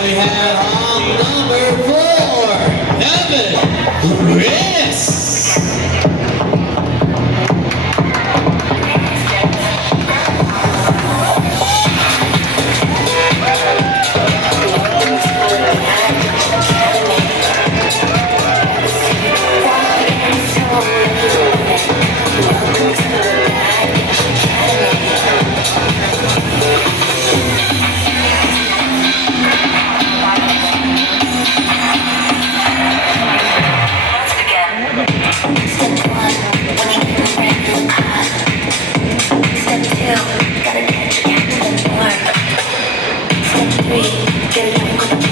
We have on number 4, Evan Chris. Step 2, gotta get your cat to the door. Step 3, get a drink with a